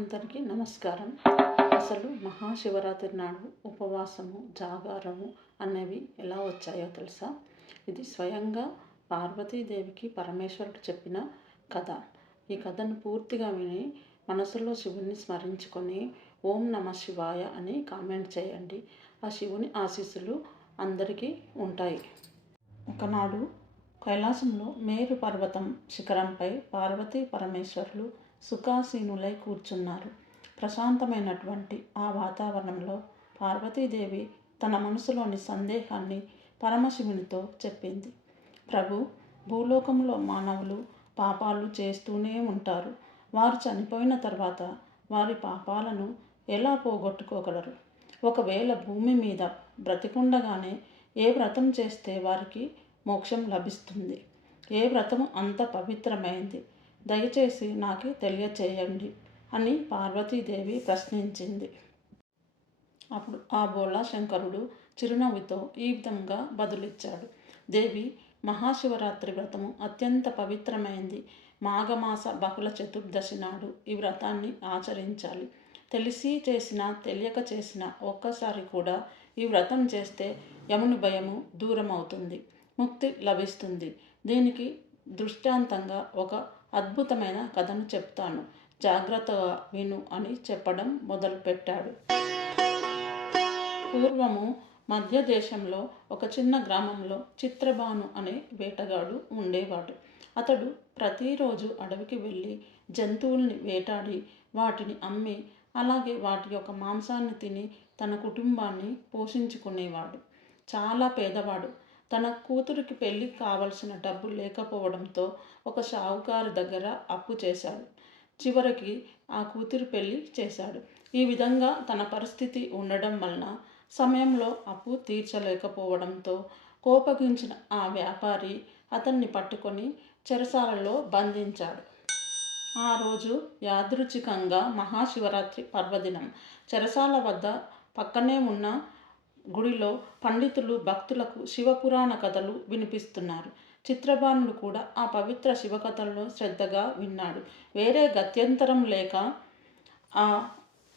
అందరికీ నమస్కారం. అసలు మహాశివరాత్రి నాడు ఉపవాసము జాగారము అనేవి ఎలా వచ్చాయో తెలుసా? ఇది స్వయంగా పార్వతీదేవికి పరమేశ్వరుడు చెప్పిన కథ. ఈ కథను పూర్తిగా విని మనసులో శివుణ్ణి స్మరించుకొని ఓం నమ శివాయ అని కామెంట్ చేయండి. ఆ శివుని ఆశీస్సులు అందరికీ ఉంటాయి. ఒకనాడు కైలాసంలో మేరు పర్వతం శిఖరంపై పార్వతీ పరమేశ్వరులు సుఖాసీనులై కూర్చున్నారు. ప్రశాంతమైనటువంటి ఆ వాతావరణంలో పార్వతీదేవి తన మనసులోని సందేహాన్ని పరమశివునితో చెప్పింది. ప్రభు భూలోకంలో మానవులు పాపాలు చేస్తూనే ఉంటారు. వారు చనిపోయిన తర్వాత వారి పాపాలను ఎలా పోగొట్టుకోగలరు? ఒకవేళ భూమి మీద బ్రతికుండగానే ఏ వ్రతం చేస్తే వారికి మోక్షం లభిస్తుంది? ఏ వ్రతం అంత పవిత్రమైంది? దయచేసి నాకు తెలియచేయండి అని పార్వతీదేవి ప్రశ్నించింది. అప్పుడు ఆ బోళా శంకరుడు చిరునవ్వుతో ఈ విధంగా బదులిచ్చాడు. దేవి మహాశివరాత్రి వ్రతము అత్యంత పవిత్రమైంది. మాఘమాస బహుళ చతుర్దశి నాడు ఈ వ్రతాన్ని ఆచరించాలి. తెలిసి చేసిన తెలియక చేసిన ఒక్కసారి కూడా ఈ వ్రతం చేస్తే యముని భయము దూరం అవుతుంది ముక్తి లభిస్తుంది. దీనికి దృష్టాంతంగా ఒక అద్భుతమైన కథను చెప్తాను. జాగ్రత్తగా విను అని చెప్పడం మొదలుపెట్టాడు. పూర్వము మధ్య దేశంలో ఒక చిన్న గ్రామంలో చిత్రబాను అనే వేటగాడు ఉండేవాడు. అతడు ప్రతిరోజు అడవికి వెళ్ళి జంతువుల్ని వేటాడి వాటిని అమ్మి అలాగే వాటి యొక్క మాంసాన్ని తిని తన కుటుంబాన్ని పోషించుకునేవాడు. చాలా పేదవాడు. తన కూతురికి పెళ్ళి కావలసిన డబ్బు లేకపోవడంతో ఒక షావుకారు దగ్గర అప్పు చేశాడు. చివరికి ఆ కూతురు పెళ్ళి చేశాడు. ఈ విధంగా తన పరిస్థితి ఉండడం వలన సమయంలో అప్పు తీర్చలేకపోవడంతో కోపగించిన ఆ వ్యాపారి అతన్ని పట్టుకొని చెరసాలలో బంధించాడు. ఆ రోజు యాదృచ్ఛికంగా మహాశివరాత్రి పర్వదినం. చెరసాల వద్ద పక్కనే ఉన్న గుడిలో పండితులు భక్తులకు శివపురాణ కథలు వినిపిస్తున్నారు. చిత్రబాణుడు కూడా ఆ పవిత్ర శివకథలను శ్రద్ధగా విన్నాడు. వేరే గత్యంతరం లేక ఆ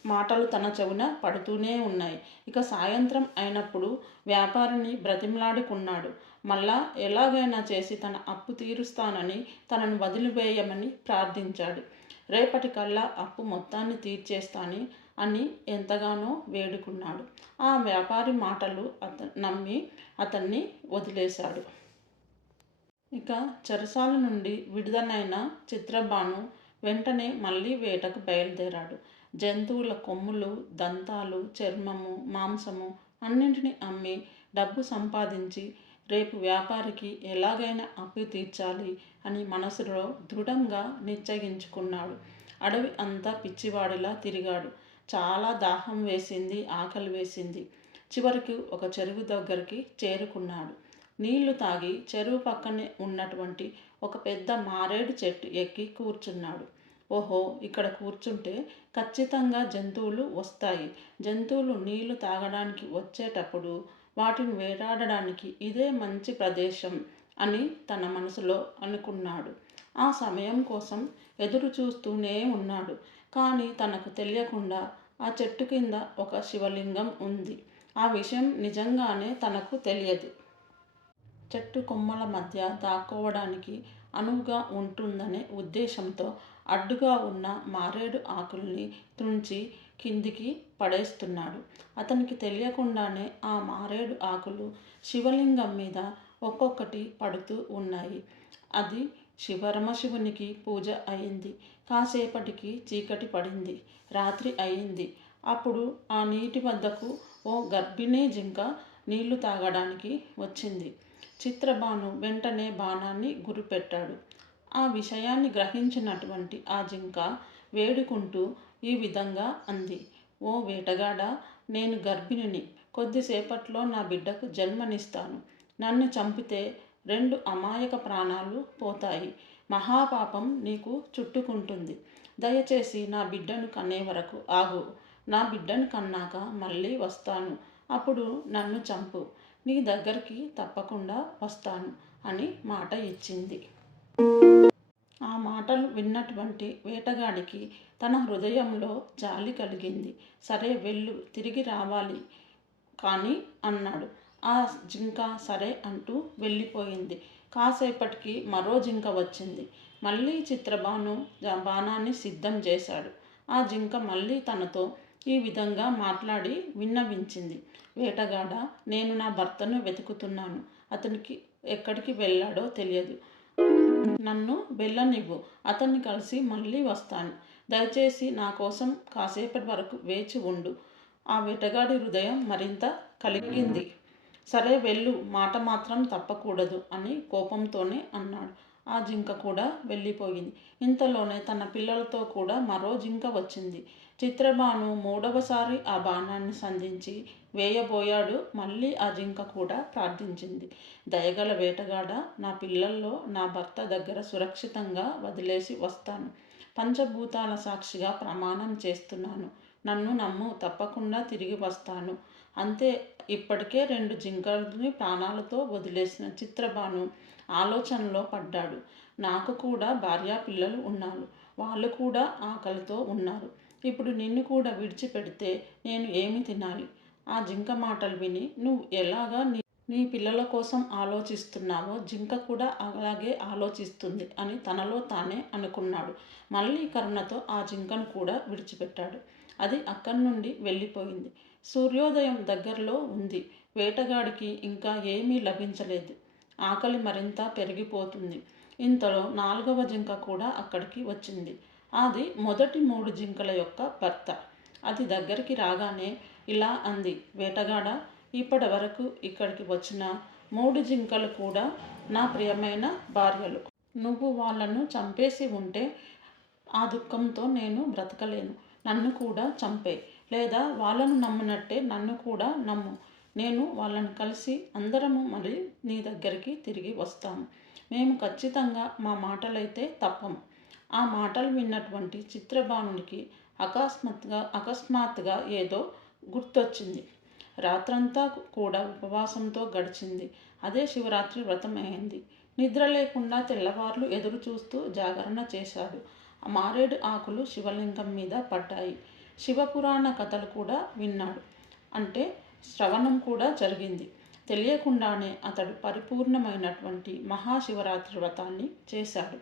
మాటలు తన చెవున పడుతూనే ఉన్నాయి. ఇక సాయంత్రం అయినప్పుడు వ్యాపారిని బ్రతిమలాడుకున్నాడు. మళ్ళా ఎలాగైనా చేసి తన అప్పు తీరుస్తానని తనను వదిలివేయమని ప్రార్థించాడు. రేపటికల్లా అప్పు మొత్తాన్ని తీర్చేస్తాని అని ఎంతగానో వేడుకున్నాడు. ఆ వ్యాపారి మాటలు అత నమ్మి అతన్ని వదిలేశాడు. ఇక చెరసాల నుండి విడుదలైన చిత్రబాను వెంటనే మళ్ళీ వేటకు బయలుదేరాడు. జంతువుల కొమ్ములు దంతాలు చర్మము మాంసము అన్నింటినీ అమ్మి డబ్బు సంపాదించి రేపు వ్యాపారికి ఎలాగైనా అప్పు తీర్చాలి అని మనసులో దృఢంగా నిశ్చయించుకున్నాడు. అడవి అంతా పిచ్చివాడిలా తిరిగాడు. చాలా దాహం వేసింది ఆకలి వేసింది. చివరికి ఒక చెరువు దగ్గరికి చేరుకున్నాడు. నీళ్ళు తాగి చెరువు పక్కనే ఉన్నటువంటి ఒక పెద్ద మారేడు చెట్టు ఎక్కి కూర్చున్నాడు. ఓహో ఇక్కడ కూర్చుంటే ఖచ్చితంగా జంతువులు వస్తాయి. జంతువులు నీళ్ళు తాగడానికి వచ్చేటప్పుడు వాటిని వేటాడడానికి ఇదే మంచి ప్రదేశం అని తన మనసులో అనుకున్నాడు. ఆ సమయం కోసం ఎదురు చూస్తూనే ఉన్నాడు. కానీ తనకు తెలియకుండా ఆ చెట్టు కింద ఒక శివలింగం ఉంది. ఆ విషయం నిజంగానే తనకు తెలియదు. చెట్టు కొమ్మల మధ్య దాక్కోవడానికి అనువుగా ఉంటుందనే ఉద్దేశంతో అడ్డుగా ఉన్న మారేడు ఆకుల్ని తుంచి కిందికి పడేస్తున్నాడు. అతనికి తెలియకుండానే ఆ మారేడు ఆకులు శివలింగం మీద ఒక్కొక్కటి పడుతూ ఉన్నాయి. అది శివరమశివునికి పూజ అయింది. కాసేపటికి చీకటి పడింది. రాత్రి అయింది. అప్పుడు ఆ నీటి వద్దకు ఓ గర్భిణీ జింక నీళ్ళు తాగడానికి వచ్చింది. చిత్రబాను వెంటనే బాణాన్ని గురిపెట్టాడు. ఆ విషయాన్ని గ్రహించినటువంటి ఆ జింక వేడుకుంటూ ఈ విధంగా అంది. ఓ వేటగాడ నేను గర్భిణిని. కొద్దిసేపట్లో నా బిడ్డకు జన్మనిస్తాను. నన్ను చంపితే రెండు అమాయక ప్రాణాలు పోతాయి. మహాపాపం నీకు చుట్టుకుంటుంది. దయచేసి నా బిడ్డను కనే వరకు ఆగు. నా బిడ్డను కన్నాక మళ్ళీ వస్తాను. అప్పుడు నన్ను చంపు. నీ దగ్గరికి తప్పకుండా వస్తాను అని మాట ఇచ్చింది. ఆ మాటలు విన్నటువంటి వేటగాడికి తన హృదయంలో జాలి కలిగింది. సరే వెళ్ళు తిరిగి రావాలి కానీ అన్నాడు. ఆ జింక సరే అంటూ వెళ్ళిపోయింది. కాసేపటికి మరో జింక వచ్చింది. మళ్ళీ చిత్రబాను బాణాన్ని సిద్ధం చేశాడు. ఆ జింక మళ్ళీ తనతో ఈ విధంగా మాట్లాడి విన్నవించింది. వేటగాడ నేను నా భర్తను వెతుకుతున్నాను. అతనికి ఎక్కడికి వెళ్ళాడో తెలియదు. నన్ను వెళ్ళనివ్వు. అతన్ని కలిసి మళ్ళీ వస్తాను. దయచేసి నా కోసం కాసేపటి వరకు వేచి ఉండు ఆ వేటగాడి హృదయం మరింత కలిగింది. సరే వెళ్ళు మాట మాత్రం తప్పకూడదు అని కోపంతోనే అన్నాడు. ఆ జింక కూడా వెళ్ళిపోయింది. ఇంతలోనే తన పిల్లలతో కూడా మరో జింక వచ్చింది. చిత్రబాను మూడవసారి ఆ బాణాన్ని సంధించి వేయబోయాడు. మళ్ళీ ఆ జింక కూడా ప్రార్థించింది. దయగల వేటగాడ నా పిల్లల్లో నా భర్త దగ్గర సురక్షితంగా వదిలేసి వస్తాను. పంచభూతాల సాక్షిగా ప్రమాణం చేస్తున్నాను. నన్ను నమ్ము తప్పకుండా తిరిగి వస్తాను. అంతే ఇప్పటికే రెండు జింకల్ని ప్రాణాలతో వదిలేసిన చిత్రబాను ఆలోచనలో పడ్డాడు. నాకు కూడా భార్యా పిల్లలు ఉన్నారు. వాళ్ళు కూడా ఆకలితో ఉన్నారు. ఇప్పుడు నిన్ను కూడా విడిచిపెడితే నేను ఏమి తినాలి? ఆ జింక మాటలు విని నువ్వు ఎలాగా నీ నీ పిల్లల కోసం ఆలోచిస్తున్నావో జింక కూడా అలాగే ఆలోచిస్తుంది అని తనలో తానే అనుకున్నాడు. మళ్ళీ కరుణతో ఆ జింకను కూడా విడిచిపెట్టాడు. అది అక్కడి నుండి వెళ్ళిపోయింది. సూర్యోదయం దగ్గరలో ఉంది. వేటగాడికి ఇంకా ఏమీ లభించలేదు. ఆకలి మరింత పెరిగిపోతుంది. ఇంతలో నాలుగవ జింక కూడా అక్కడికి వచ్చింది. అది మొదటి మూడు జింకల యొక్క భర్త. అది దగ్గరికి రాగానే ఇలా అంది వేటగాడ ఇప్పటి వరకు ఇక్కడికి వచ్చిన మూడు జింకలు కూడా నా ప్రియమైన భార్యలు. నువ్వు వాళ్ళను చంపేసి ఉంటే ఆ దుఃఖంతో నేను బ్రతకలేను. నన్ను కూడా చంపే. లేదా వాళ్ళను నమ్మినట్టే నన్ను కూడా నమ్ము. నేను వాళ్ళని కలిసి అందరము మళ్ళీ నీ దగ్గరికి తిరిగి వస్తాము. మేము ఖచ్చితంగా మా మాటలైతే తప్పము. ఆ మాటలు విన్నటువంటి చిత్రభానునికి అకస్మాత్తుగా అకస్మాత్తుగా ఏదో గుర్తొచ్చింది. రాత్రంతా కూడా ఉపవాసంతో గడిచింది. అదే శివరాత్రి వ్రతం అయింది నిద్ర లేకుండా తెల్లవార్లు ఎదురు చూస్తూ జాగరణ చేశాడు. మారేడు ఆకులు శివలింగం మీద పడ్డాయి. శివపురాణ కథలు కూడా విన్నాడు. అంటే శ్రవణం కూడా జరిగింది. తెలియకుండానే అతడు పరిపూర్ణమైనటువంటి మహాశివరాత్రి వ్రతాన్ని చేశాడు.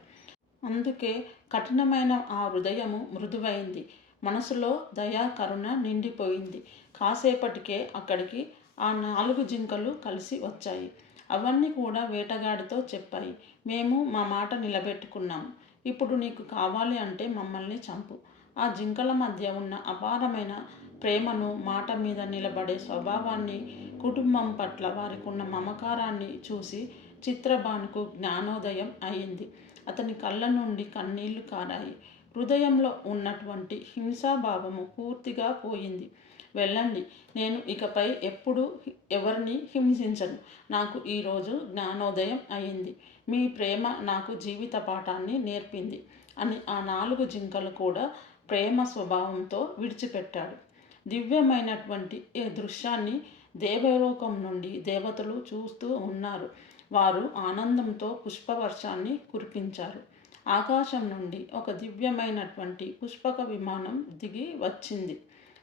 అందుకే కఠినమైన ఆ హృదయము మృదువైంది. మనసులో దయా కరుణ నిండిపోయింది. కాసేపటికే అక్కడికి ఆ నాలుగు జింకలు కలిసి వచ్చాయి. అవన్నీ కూడా వేటగాడితో చెప్పాయి. మేము మా మాట నిలబెట్టుకున్నాము ఇప్పుడు నీకు కావాలి అంటే మమ్మల్ని చంపు. ఆ జింకల మధ్య ఉన్న అపారమైన ప్రేమను మాట మీద నిలబడే స్వభావాన్ని కుటుంబం పట్ల వారికి ఉన్న మమకారాన్ని చూసి చిత్రబానుకు జ్ఞానోదయం అయింది. అతని కళ్ళ నుండి కన్నీళ్ళు కారాయి. హృదయంలో ఉన్నటువంటి హింసాభావము పూర్తిగా పోయింది. వెళ్ళండి. నేను ఇకపై ఎప్పుడు ఎవరిని హింసించను. నాకు ఈరోజు జ్ఞానోదయం అయింది. మీ ప్రేమ నాకు జీవిత పాఠాన్ని నేర్పింది అని ఆ నాలుగు జింకలు కూడా ప్రేమ స్వభావంతో విడిచిపెట్టాడు. దివ్యమైనటువంటి ఈ దృశ్యాన్ని దేవలోకం నుండి దేవతలు చూస్తూ ఉన్నారు. వారు ఆనందంతో పుష్పవర్షాన్ని కురిపించారు. ఆకాశం నుండి ఒక దివ్యమైనటువంటి పుష్పక విమానం దిగి వచ్చింది.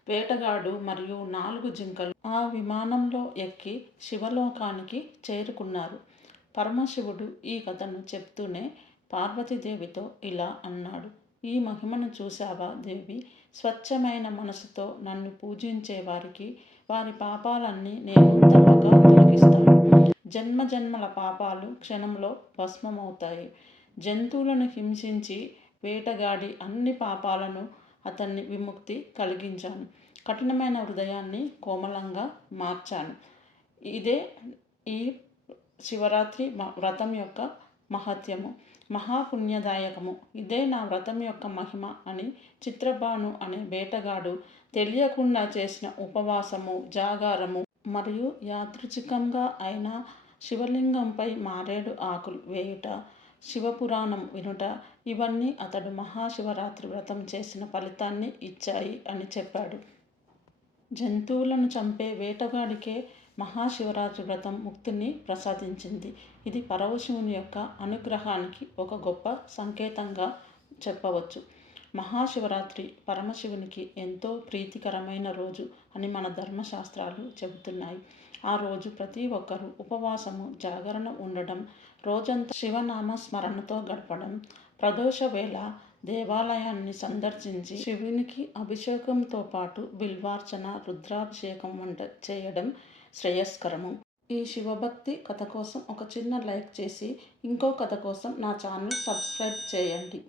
వేటగాడు మరియు నాలుగు జింకలు ఆ విమానంలో ఎక్కి శివలోకానికి చేరుకున్నారు. పరమశివుడు ఈ కథను చెప్తూనే పార్వతీదేవితో ఇలా అన్నాడు. ఈ మహిమను చూశావా దేవి? స్వచ్ఛమైన మనసుతో నన్ను పూజించే వారికి వారి పాపాలన్నీ నేను తప్పక తొలగిస్తాను. జన్మ జన్మల పాపాలు క్షణంలో భస్మమవుతాయి. జంతువులను హింసించి వేటగాడి అన్ని పాపాలను అతన్ని విముక్తి కలిగించాను. కఠినమైన హృదయాన్ని కోమలంగా మార్చాను. ఇదే ఈ శివరాత్రి వ్రతం యొక్క మహత్యము. మహాపుణ్యదాయకము. ఇదే నా వ్రతం యొక్క మహిమ అని చిత్రబాను అనే వేటగాడు తెలియకుండా చేసిన ఉపవాసము జాగారము మరియు యాదృచ్ఛికంగా అయిన శివలింగంపై మారేడు ఆకులు వేయుట శివపురాణం వినుట ఇవన్నీ అతడు మహాశివరాత్రి వ్రతం చేసిన ఫలితాన్ని ఇచ్చాయి అని చెప్పాడు. జంతువులను చంపే వేటగాడికే మహాశివరాత్రి వ్రతం ముక్తిని ప్రసాదించింది. ఇది పరమశివుని యొక్క అనుగ్రహానికి ఒక గొప్ప సంకేతంగా చెప్పవచ్చు. మహాశివరాత్రి పరమశివునికి ఎంతో ప్రీతికరమైన రోజు అని మన ధర్మశాస్త్రాలు చెబుతున్నాయి. ఆ రోజు ప్రతి ఒక్కరూ ఉపవాసము జాగరణ ఉండడం రోజంతా శివనామ స్మరణతో గడపడం ప్రదోష వేళ దేవాలయాన్ని సందర్శించి శివునికి అభిషేకంతో పాటు బిల్వార్చన రుద్రాభిషేకం వంట చేయడం శ్రేయస్కరము. ఈ శివభక్తి కథ కోసం ఒక చిన్న లైక్ చేసి ఇంకో కథ కోసం నా ఛానల్ సబ్స్క్రైబ్ చేయండి.